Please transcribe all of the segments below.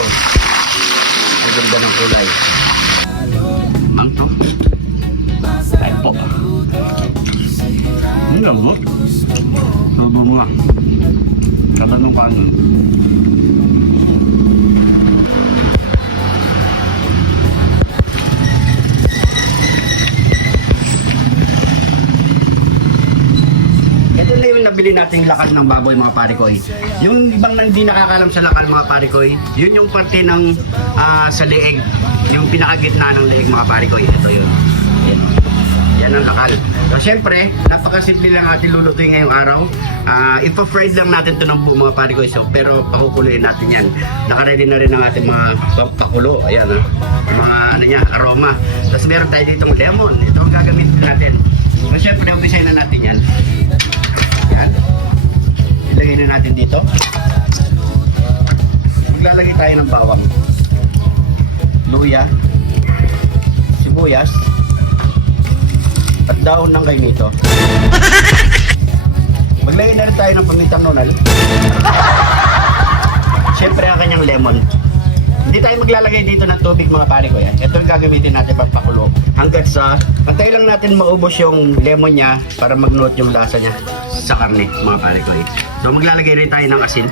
Ang ganda ng kulay. Mangto. Ay po. Ang lambot. Sobo nga. Katanong kanon. Ito na yung nabili nating lakal ng baboy mga parikoy. Yung ibang hindi nakakalam sa lakal mga parikoy, yun yung parte ng sa leeg. Yung pinakagitna ng leeg mga parikoy. Ito yun. Yan ang lakal. So syempre, napakasimple lang ating lulutuin ngayong araw. Ipa-fried lang natin ito ng buo mga parikoy. So, pero pakukuluin natin yan. Nakaready na rin ang ating mga pakulo. Ayan mga ano niya, aroma. Tapos meron tayo ditong lemon. Ito ang gagamitin natin. So syempre, umpisahin na natin yan. Yan. Ilagay na natin dito. Maglalagay tayo ng bawang, luya, sibuyas, at daon ng kainito. Maglagay na rin tayo ng pamintang nonal. Siyempre ang kanyang lemon. Hindi tayo maglalagay dito ng tubig mga pare ko yan. Ito yung gagamitin natin pagpakulo. Hanggat sa, pantay lang natin maubos yung lemon niya para mag-note yung lasa niya sa karne mga pare ko. So maglalagay rin tayo ng asin.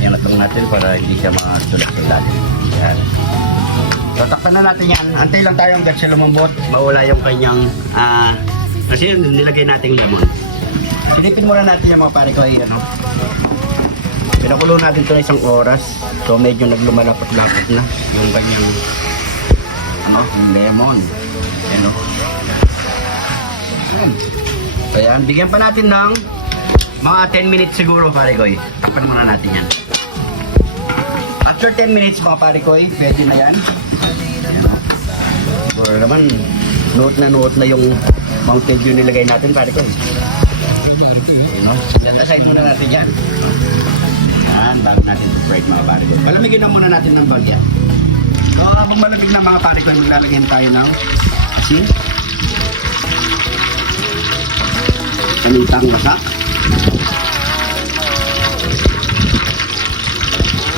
Yan natong natin para hindi siya masulat-sulat. Yan. So takpan na natin yan. Antay lang tayo hanggat siya lumambot. Mawala yung kanyang kasi yun, nilagay natin lemon. Silipin muna natin yung mga pare ko. Ano. Pinakulo natin ito na isang oras. So medyo naglumalapot-lapot na yung kanyang yung lemon. Ayan o. So yan, bigyan pa natin ng mga 10 minutes siguro parikoy. Takpan muna natin yan. After 10 minutes mga parikoy, pwede na yan. Ayan o. Siguro naman, note na yung Mountain Dew nilagay natin parikoy. Ayan o. Set aside muna natin yan. Bago natin to fried mga pare ko. Palamigin na muna natin ng bagya. So habang malamig na mga pare ko, maglalagyan tayo ng asin, panitang masak,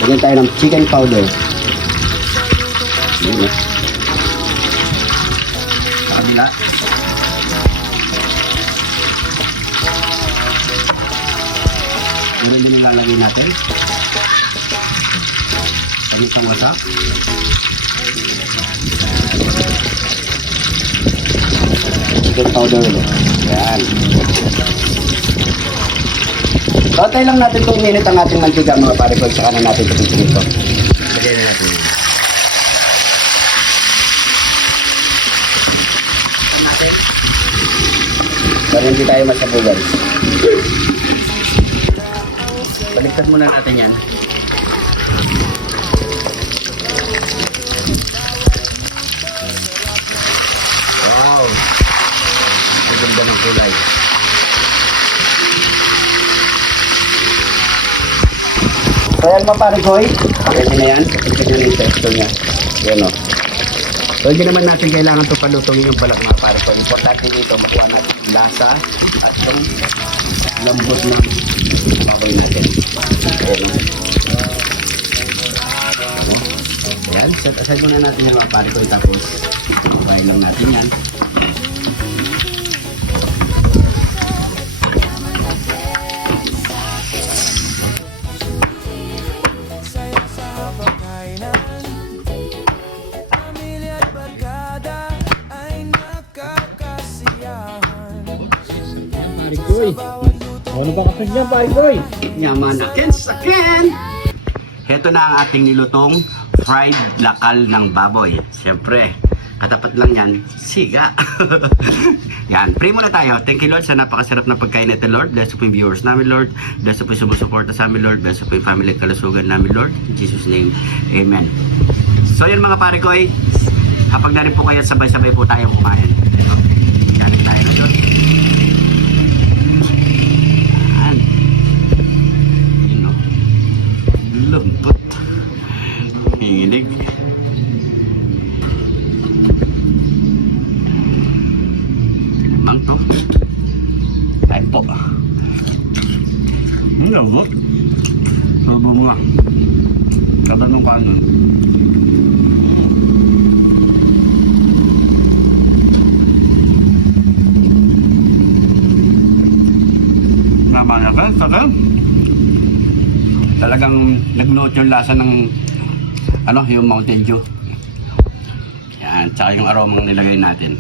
lagyan tayo ng chicken powder. Ayan, sa kabila. Ano din nilalagay natin? Panitang wasak. Chicken powder ulit. Yan. Tatay lang natin kung minute ang ating mantika mga pare ko. Saka na natin ito dito. Lagay na natin. Saka natin. Para hindi tayo masabugan. Baliktad muna natin yan. Wow! Ang ganda ng kulay. So yan mga parikoy. Pwede na yan. Pwede na yung texture niya. Yan o. So hindi naman natin kailangan ito palutungin yung balak mga parikoy. Importante dito makuha natin yung lasa at yung lambot ng baboy natin. Ayan, set aside muna natin yung mga pare ko. Tapos buhay lang natin yan. Pare ko ano ba kapag niya, pare ko? Yaman akin sakin! Heto na ang ating nilutong fried lakal ng baboy. Siyempre, katapat lang yan, siga. Yan, pray muna tayo. Thank you Lord sa napakasarap na pagkain natin Lord. Bless po yung viewers namin Lord. Bless po yung sumusuporta sa amin Lord. Bless po yung family at kalusugan namin Lord. In Jesus name, Amen. So yun mga pare ko, kapag na rin po kayo sabay-sabay po tayo kumain. Kanin tayo na Lord. Lambot. Hinginig. Mangto. Ay po. Lambot. Lubong nga. Katanong ka nun. Naman ka, saka talagang nagluto yung lasa ng ano, yung Mountain Dew. Yan, tsaka yung aromang nilagay natin.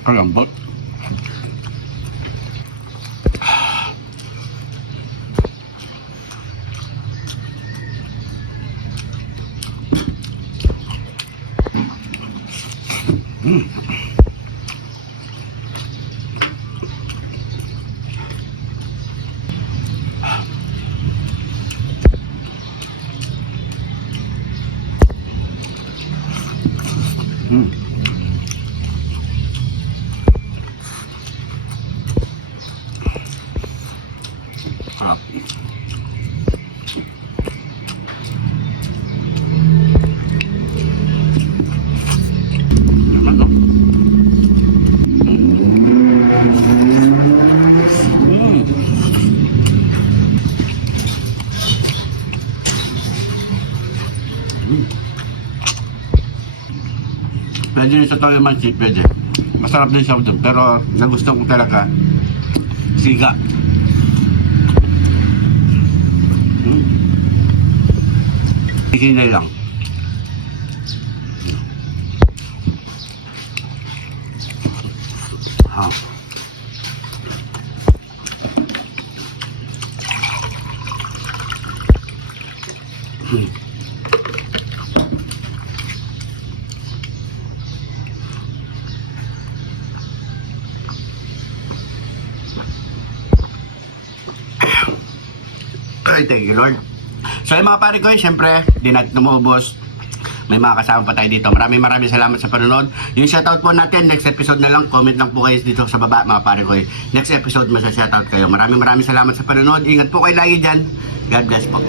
Kalambot. Ah. Naman, no? Pwede rin sa toyo manchik, pwede. Masarap din siya doon, pero nagustuhan ko talaga siga. Ikinay lang. Ha. Ay, thank you, Lord. So yung mga pare ko, syempre, di natin maubos. May mga kasama pa tayo dito. Maraming salamat sa panonood. Yung shoutout po natin, next episode na lang. Comment lang po kayo dito sa baba, mga pare ko. Next episode, masa-shoutout kayo. Maraming salamat sa panonood. Ingat po kayo lagi dyan. God bless po.